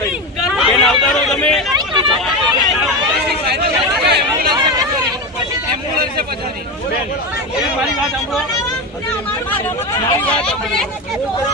બેન આવતા રહો તમે. બેન મારી વાત સાંભળો. મારી વાત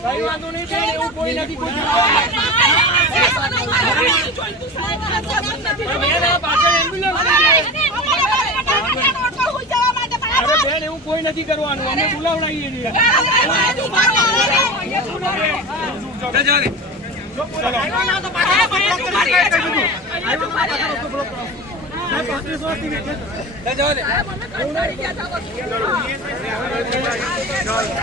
કઈ વાંધો નહીં બેન, એવું કોઈ નથી. અરે બેન એવું કોઈ નથી કરવાનું, અમે બોલાવડાવીએ છીએ. ચલો